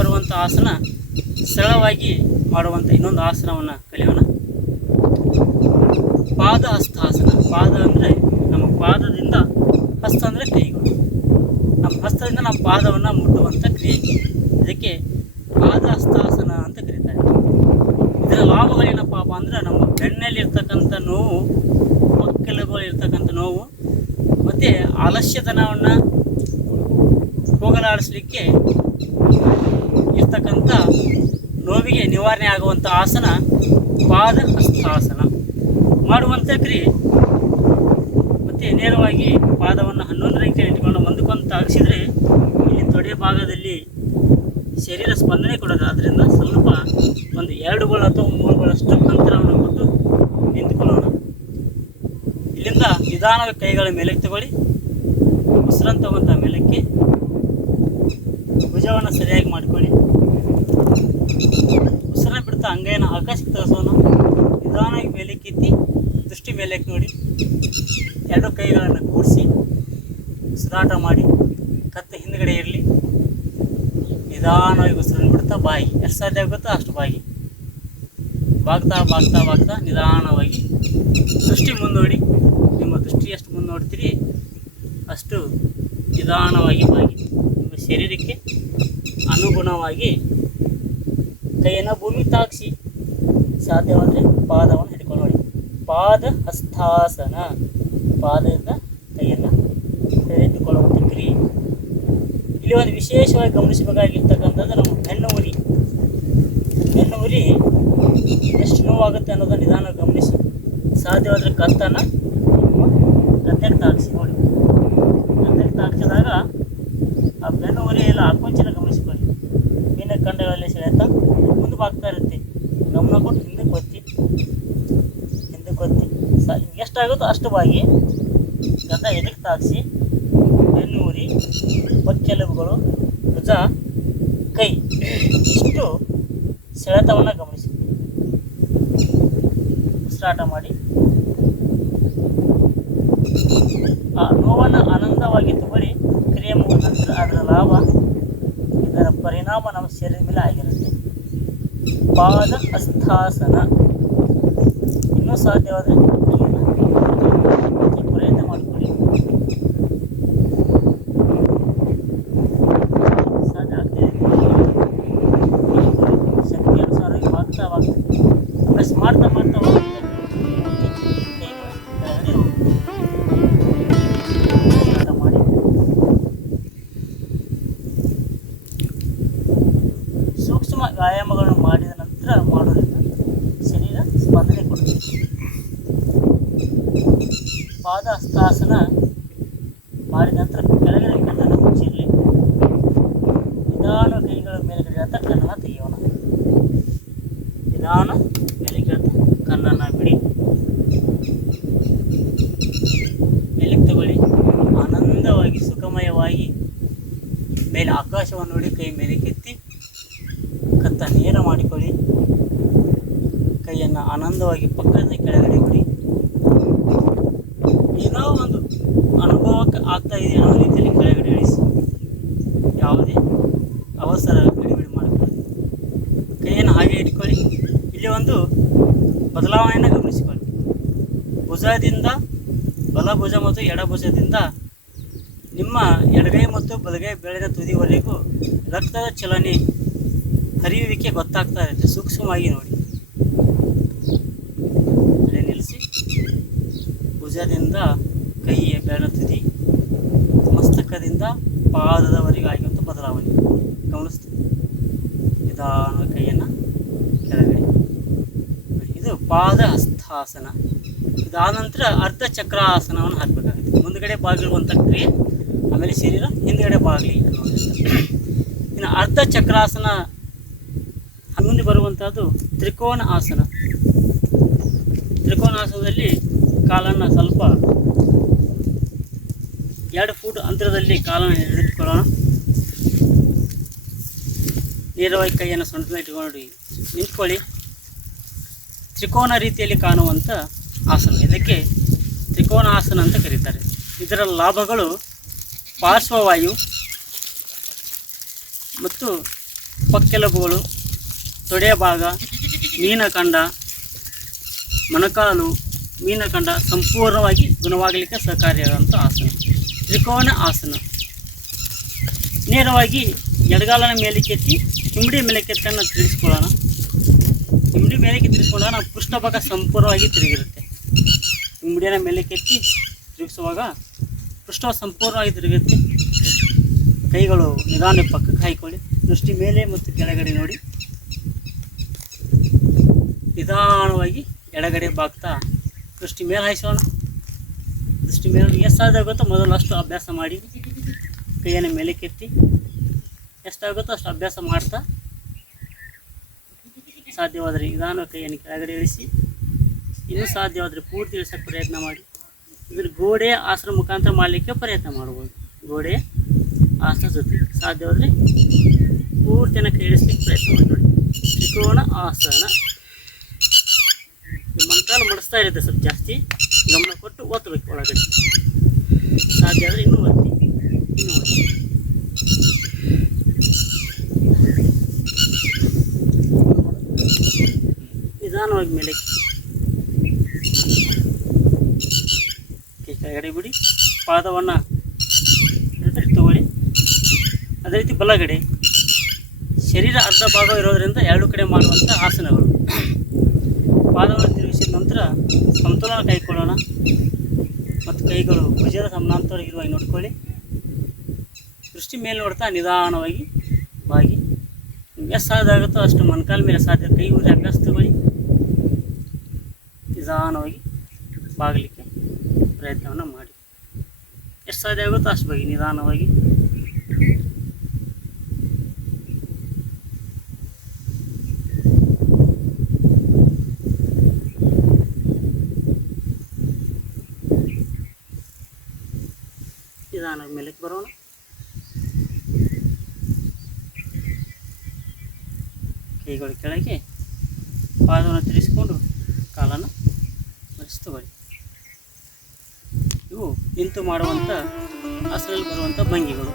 ಬರುವಂಥ ಆಸನ ಸರಳವಾಗಿ ಮಾಡುವಂಥ ಇನ್ನೊಂದು ಆಸನವನ್ನು ಕಲಿಯೋಣ. ಪಾದ ಹಸ್ತಾಸನ ಪಾದ ಅಂದರೆ ನಮ್ಮ ಪಾದದಿಂದ ಹಸ್ತ ಅಂದರೆ ಕೈಗಳು. ನಮ್ಮ ಹಸ್ತದಿಂದ ನಮ್ಮ ಪಾದವನ್ನು ಮುಟ್ಟುವಂಥ ಕ್ರಿಯೆ. ಇದಕ್ಕೆ ಪಾದ ಹಸ್ತಾಸನ ಅಂತ ಕರೀತಾರೆ. ಇದರ ಲಾಭಗಳೇನಪ್ಪ ಅಂದ್ರೆ ನಮ್ಮ ಬೆನ್ನಲ್ಲಿ ಇರ್ತಕ್ಕಂಥ ನೋವು ಇರ್ತಕ್ಕಂಥ ನೋವು, ಮತ್ತು ಅಲಸ್ಯತನವನ್ನು ಹೋಗಲಾಡಿಸ್ಲಿಕ್ಕೆ ಇರ್ತಕ್ಕಂಥ ನೋವಿಗೆ ನಿವಾರಣೆ ಆಗುವಂಥ ಆಸನ ಪಾದ ಹಸ್ತಾಸನ ಮಾಡುವಂಥ ಕ್ರಿಯೆ. ಮತ್ತು ನೇರವಾಗಿ ಪಾದವನ್ನು ಹನ್ನೊಂದು ಇಟ್ಕೊಂಡು ಮುಂದಕ್ಕೊಂದು ತಾಗಿಸಿದರೆ ಇಲ್ಲಿ ತೊಡೆ ಭಾಗದಲ್ಲಿ ಶರೀರ ಸ್ಪಂದನೆ ಕೊಡೋದು. ಆದ್ದರಿಂದ ಸ್ವಲ್ಪ ಒಂದು ಎರಡುಗಳು ಗೋಳ ಅಥವಾ ಮೂರು ಗೋಳಷ್ಟು ಅಂತರವನ್ನು ಕೊಟ್ಟು ನಿಂತುಕೊಳ್ಳೋಣ. ಇಲ್ಲಿಂದ ನಿಧಾನದ ಕೈಗಳ ಮೇಲಕ್ಕೆ ತಗೊಳ್ಳಿ. ಉಸಿರಂತವಂಥ ಮೇಲಕ್ಕೆ. ಭುಜವನ್ನು ಸರಿಯಾಗಿ ಮಾಡ್ಕೊಳ್ಳಿ. ಉಸಿರನ್ನ ಬಿಡ್ತಾ ಹಂಗೇನ ಆಕಾಶಕ್ಕೆ ತರಿಸೋಣ ನಿಧಾನವಾಗಿ ಮೇಲೆ ಕಿತ್ತಿ, ದೃಷ್ಟಿ ಮೇಲೆ ನೋಡಿ. ಎರಡು ಕೈಗಳನ್ನು ಕೂಡಿಸಿ, ಉಸಿರಾಟ ಮಾಡಿ, ಕತ್ತೆ ಹಿಂದ್ಗಡೆ ಇರಲಿ. ನಿಧಾನವಾಗಿ ಉಸಿರನ್ನು ಬಿಡ್ತಾ ಬಾಯಿ. ಎಷ್ಟು ಸಾಧ್ಯ ಆಗುತ್ತೋ ಅಷ್ಟು ಬಾಯಿ. ಬಾಗ್ತಾ ಬಾಗ್ತಾ ಬಾಗ್ತಾ ನಿಧಾನವಾಗಿ ದೃಷ್ಟಿ ಮುಂದೋಡಿ. ನಿಮ್ಮ ದೃಷ್ಟಿ ಎಷ್ಟು ಮುಂದೆ ನೋಡ್ತೀರಿ ಅಷ್ಟು ನಿಧಾನವಾಗಿ ಬಾಗಿ ನಿಮ್ಮ ಶರೀರಕ್ಕೆ ಅನುಗುಣವಾಗಿ ಕೈಯನ್ನು ಭೂಮಿ ತಾಕ್ಷಿ ಸಾಧ್ಯವಾದರೆ ಪಾದವನ್ನು ಹಿಡ್ಕೊಂಡು ನೋಡಿ ಪಾದ ಹಸ್ತಾಸನ ಪಾದದಿಂದ ಕೈಯನ್ನು ತೆಗೆದುಕೊಳ್ಳುವಂಥ ಕ್ರಿಯೆ. ಇಲ್ಲಿ ಒಂದು ವಿಶೇಷವಾಗಿ ಗಮನಿಸಬೇಕಾಗಿರ್ತಕ್ಕಂಥದ್ದು ನಮ್ಮ ಬೆನ್ನು ಉರಿ. ಬೆನ್ನು ಉರಿ ಎಷ್ಟು ನೋವಾಗುತ್ತೆ ಅನ್ನೋದನ್ನು ನಿಧಾನ ಗಮನಿಸಿ. ಸಾಧ್ಯವಾದರೆ ಕತ್ತನ್ನು ಗದ್ದೆಗೆ ತಾಗಿಸಿ. ನೋಡಿ. ಗದ್ದೆಗೆ ತಾಗಿಸಿದಾಗ ಆ ಬೆನ್ನು ಉರಿ ಎಲ್ಲ ಆಕುಂಚಿನ ಗಮನಿಸಿಕೊಳ್ಳಿ. ಮೀನ ಕಂಡಗಳಲ್ಲಿ ಸೆಳೆತ ಬಾಗ್ತಾ ಇರುತ್ತೆ. ಗಮನ ಕೊಟ್ಟು ಹಿಂದೆ ಕೊತ್ತಿ ಹಿಂದಕ್ಕೆ ಒತ್ತಿ ಸ, ಎಷ್ಟಾಗುತ್ತೋ ಅಷ್ಟು ಬಾಗಿ ಗದ್ದ ಎದಕ್ಕೆ ತಾಗಿಸಿ ಬೆನ್ನೂರಿ ಪಕ್ಕೆಲುಬುಗಳು ಭುಜ ಕೈ, ಇಷ್ಟು ಸೆಳೆತವನ್ನು ಗಮನಿಸಿ. ಉಸಿರಾಟ ಮಾಡಿ. ಆ ನೋವನ್ನು ಆನಂದವಾಗಿ ತಗೊಳ್ಳಿ. ಕ್ರಿಯೆ ಮುಗಿದ ಅದರ ಲಾಭ, ಇದರ ಪರಿಣಾಮ ನಮ್ಮ ಶರೀರದ ಮೇಲೆ ಆಗಿರುತ್ತೆ. ಪಾದ ಅಸ್ಥಾಸನ ಇನ್ನೂ ಸಾಧ್ಯವಾದರೆ ಪ್ರಯತ್ನ ಮಾಡಿಕೊಳ್ಳಿ. ಸಾಧ್ಯ ಆಗ್ತಿದೆ. ಶಕ್ತಿ ಅಭ್ಯಾಸ ಮಾಡ್ತಾ ಮಾಡ್ತಾ ಮಾಡಿ ಸೂಕ್ಷ್ಮ ವ್ಯಾಯಾಮಗಳನ್ನು ಮಾಡಿದ ನಂತರ ಮಾಡೋದ್ರಿಂದ ಶರೀರ ಸ್ಪಂದನೆ ಕೊಡುತ್ತೆ ಪಾದ ಹಸ್ತಾಸನ ಮಾಡಿದ ನಂತರ ಕೆಳಗಡೆ ಕಣ್ಣನ್ನು ಮುಚ್ಚಿರಲಿ. ನಿಧಾನ ಕೈಗಳ ಮೇಲ್ಗಡೆ ಅಂತ ಕಣ್ಣನ್ನು ತೆಗೆಯೋಣ. ನಿಧಾನ ಮೇಲೆ ಅಂತ ಕಣ್ಣನ್ನು ಬಿಡಿ. ಮೇಲಕ್ಕೆ ತಗೊಳ್ಳಿ? ಆನಂದವಾಗಿ, ಸುಖಮಯವಾಗಿ ಮೇಲೆ ಆಕಾಶವನ್ನು ನೋಡಿ ಕೈ ಮೇಲೆ ಕೆತ್ತಿ ಕತ್ತ ನೇರ ಮಾಡಿಕೊಳ್ಳಿ. ಕೈಯನ್ನು ಆನಂದವಾಗಿ ಪಕ್ಕದ ಕೆಳಗಡೆ ಬಿಡಿ ಆಗ್ತಾ ಇದೆ ಅನ್ನೋ ರೀತಿಯಲ್ಲಿ ಕೆಳಗಡೆ ಇಳಿಸಿ. ಯಾವುದೇ ಅವಸರ ಗಡಿಬಿಡಿ ಮಾಡಿಕೊಳ್ಳಿ ಕೈಯನ್ನು ಹಾಗೆ ಇಟ್ಕೊಳ್ಳಿ. ಇಲ್ಲಿ ಒಂದು ಬದಲಾವಣೆಯನ್ನು ಗಮನಿಸಿಕೊಳ್ಳಿ. ಭುಜದಿಂದ ಬಲಭುಜ ಮತ್ತು ಎಡಭುಜದಿಂದ ನಿಮ್ಮ ಎಡಗೈ ಮತ್ತು ಬಲಗೈ ಬೆಳೆದ ತುದಿವರೆಗೂ ರಕ್ತದ ಚಲನೆ ಹರಿಯುವಿಕೆ ಗೊತ್ತಾಗ್ತಾ ಇರುತ್ತೆ. ಸೂಕ್ಷ್ಮವಾಗಿ ನೋಡಿ. ಅಲ್ಲೇ ನಿಲ್ಲಿಸಿ. ಭುಜದಿಂದ ಕೈಯ ಬೆಳೆದ ತುದಿ ಮಸ್ತಕದಿಂದ ಪಾದದವರೆಗೆ ಆಗಿರುವಂಥ ಬದಲಾವಣೆ ಗಮನಿಸ್ತೀವಿ. ನಿಧಾನ ಕೈಯನ್ನು ಕೆಳಗಡೆ. ಇದು ಪಾದ ಹಸ್ತಾಸನ ಇದಾದ ನಂತರ ಅರ್ಧ ಚಕ್ರಾಸನವನ್ನು ಹಾಕಬೇಕಾಗುತ್ತೆ. ಮುಂದುಗಡೆ ಬಾಗಿರುವಂಥ ಕ್ರಿಯೆ, ಆಮೇಲೆ ಶರೀರ, ಹಿಂದುಗಡೆ ಬಾಗಲಿ ಇನ್ನು ಅರ್ಧ ಚಕ್ರಾಸನ ಮುಂದೆ ಬರುವಂಥದ್ದು ತ್ರಿಕೋನ ಆಸನ. ತ್ರಿಕೋನಾಸನದಲ್ಲಿ ಕಾಲನ್ನು ಸ್ವಲ್ಪ ಎರಡು ಫೂಟ್ ಅಂತರದಲ್ಲಿ ಕಾಲನ್ನು ಹಿಡಿದುಕೊಳ್ಳೋಣ. ನೇರವಾಗಿ ಕೈಯನ್ನು ಸೊಂಟದ ಇಟ್ಕೊಂಡು ನಿಂತ್ಕೊಳ್ಳಿ. ತ್ರಿಕೋನ ರೀತಿಯಲ್ಲಿ ಕಾಣುವಂಥ ಆಸನ. ಇದಕ್ಕೆ ತ್ರಿಕೋನ ಆಸನ ಅಂತ ಕರೀತಾರೆ. ಇದರ ಲಾಭಗಳು ಪಾರ್ಶ್ವವಾಯು ಮತ್ತು ಪಕ್ಕೆಲುಬುಗಳು, ತೊಡೆಯ ಭಾಗ ಮೀನಖಂಡ ಮೊಣಕಾಲು ಮೀನಖಂಡ ಸಂಪೂರ್ಣವಾಗಿ ಗುಣವಾಗಲಿಕ್ಕೆ ಸಹಕಾರಿಯಾದಂಥ ಆಸನ. ತ್ರಿಕೋನ ಆಸನ. ನೇರವಾಗಿ ಎಡಗಾಲನ ಮೇಲೆ ಕೆತ್ತಿ ಹಿಂಬಡಿ ಮೇಲೆ ಕೆತ್ತನ್ನು ತಿರುಗಿಸ್ಕೊಳ್ಳೋಣ. ಹಿಂಬಡಿ ಮೇಲೆ ತಿರುಗಿಸ್ಕೊಂಡಾಗ ನಾವು ಪೃಷ್ಠಭಾಗ ಸಂಪೂರ್ಣವಾಗಿ ತಿರುಗಿರುತ್ತೆ. ಹಿಂಬಡಿಯನ್ನು ಮೇಲೆ ಕೆತ್ತಿ ತಿರುಗಿಸುವಾಗ ಪೃಷ್ಠ ಸಂಪೂರ್ಣವಾಗಿ ತಿರುಗುತ್ತೆ. ಕೈಗಳು ನಿಧಾನ ಪಕ್ಕಕ್ಕೆ ಹಾಯ್ಕೊಳ್ಳಿ. ದೃಷ್ಟಿ ಮೇಲೆ ಮತ್ತು ಕೆಳಗಡೆ ನೋಡಿ. ನಿಧಾನವಾಗಿ ಎಡಗಡೆ ಬಾಗ್ತಾ ದೃಷ್ಟಿ ಮೇಲೆ ಹಾಯಿಸೋಣ. ದೃಷ್ಟಿ ಮೇಲೆ ಎಷ್ಟಾಗುತ್ತೋ ಮೊದಲು ಅಷ್ಟು ಅಭ್ಯಾಸ ಮಾಡಿ ಕೈಯನ್ನು ಮೇಲೆ ಕೆತ್ತಿ ಎಷ್ಟಾಗುತ್ತೋ ಅಷ್ಟು ಅಭ್ಯಾಸ ಮಾಡ್ತಾ ಸಾಧ್ಯವಾದರೆ ನಿಧಾನ ಕೈಯನ್ನು ಕೆಳಗಡೆ ಇಳಿಸಿ, ಇನ್ನೂ ಸಾಧ್ಯವಾದರೆ ಪೂರ್ತಿ ಇಳಿಸೋಕ್ಕೆ ಪ್ರಯತ್ನ ಮಾಡಿ. ಇದ್ರ ಗೋಡೆ ಆಸನ ಮುಖಾಂತರ ಮಾಡಲಿಕ್ಕೆ ಪ್ರಯತ್ನ ಮಾಡ್ಬೋದು. ಗೋಡೆ ಆಸನ ಜೊತೆ ಸಾಧ್ಯವಾದರೆ ಪೂರ್ತಿಯನ್ನು ಕೈ ಇಳಿಸ್ಲಿಕ್ಕೆ ಪ್ರಯತ್ನ ಮಾಡಿ ನೋಡಿ ತ್ರಿಕೋಣ ಆಸನ. ಈ ಮೊಣಕಾಲು ಮಡಿಸ್ತಾ ಇರುತ್ತೆ ಸ್ವಲ್ಪ ಜಾಸ್ತಿ. ಗಮನ ಕೊಟ್ಟು ಒತ್ತಬೇಕು ಒಳಗಡೆ ಸಾಧ್ಯ ಆದರೆ ಇನ್ನೂ ಒತ್ತಿ ಇನ್ನೂ ಒತ್ತಿ ನಿಧಾನವಾಗಿ ಮೇಲೆ. ಕೆಳಗಡೆ ಬಿಡಿ. ಪಾದವನ್ನು ತಗೊಳ್ಳಿ. ಅದೇ ರೀತಿ ಬಲಗಡೆ. ಶರೀರ ಅರ್ಧ ಭಾಗ ಇರೋದರಿಂದ ಎರಡು ಕಡೆ ಮಾಡುವಂಥ ಆಸನಗಳು. ಪಾದವನ್ನು ಸಮತೋಲನ ಕೈಕೊಳ್ಳೋಣ. ಮತ್ತು ಕೈಗಳು ಭುಜದ ಸಮಾನಾಂತರವಾಗಿರುವಾಗಿ ನೋಡ್ಕೊಳ್ಳಿ. ದೃಷ್ಟಿ ಮೇಲೆ ನೋಡ್ತಾ ನಿಧಾನವಾಗಿ ಬಾಗಿ. ಎಷ್ಟು ಸಾಧ್ಯ ಆಗುತ್ತೋ ಅಷ್ಟು ಮೊಣಕಾಲ ಮೇಲೆ ಸಾಧ್ಯ. ಕೈ ಊರಿ ಅಭ್ಯಾಸ ತಗೊಳ್ಳಿ. ನಿಧಾನವಾಗಿ ಬಾಗಲಿಕ್ಕೆ ಪ್ರಯತ್ನವನ್ನು ಮಾಡಿ. ಎಷ್ಟು ಸಾಧ್ಯ ಆಗುತ್ತೋ ಅಷ್ಟು ಬಾಗಿ. ನಿಧಾನವಾಗಿ ನಿಧಾನವಾಗಿ ಮೇಲಕ್ಕೆ ಬರೋಣ. ಕೈಗಳು ಕೆಳಗೆ, ಪಾದವನ್ನು ತಿರುಗಿಸ್ಕೊಂಡು ಕಾಲನ್ನು ಮರೆಸಿ ತಗೊಳ್ಳಿ ಇವು ನಿಂತು ಮಾಡುವಂಥ ಅಸಲಲ್ಲಿ ಬರುವಂಥ ಭಂಗಿಗಳು.